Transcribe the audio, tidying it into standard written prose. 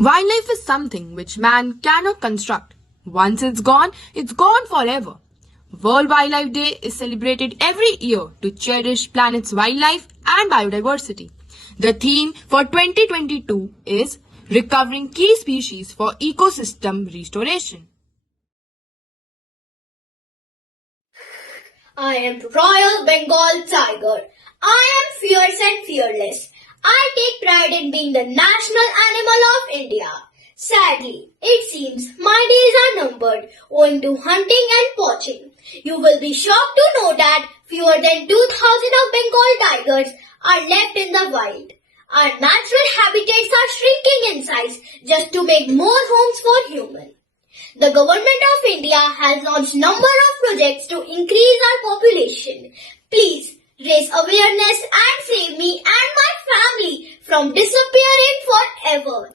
Wildlife is something which man cannot construct. Once it's gone forever. World Wildlife Day is celebrated every year to cherish planet's wildlife and biodiversity. The theme for 2022 is Recovering Key Species for Ecosystem Restoration. I am Royal Bengal Tiger. I am fierce and fearless. I take pride in being the national animal of India. Sadly, it seems my days are numbered owing to hunting and poaching. You will be shocked to know that fewer than 2,000 of Bengal tigers are left in the wild. Our natural habitats are shrinking in size just to make more homes for humans. The government of India has launched number of projects to increase our population. Please raise awareness and save me and my family from disappearing forever.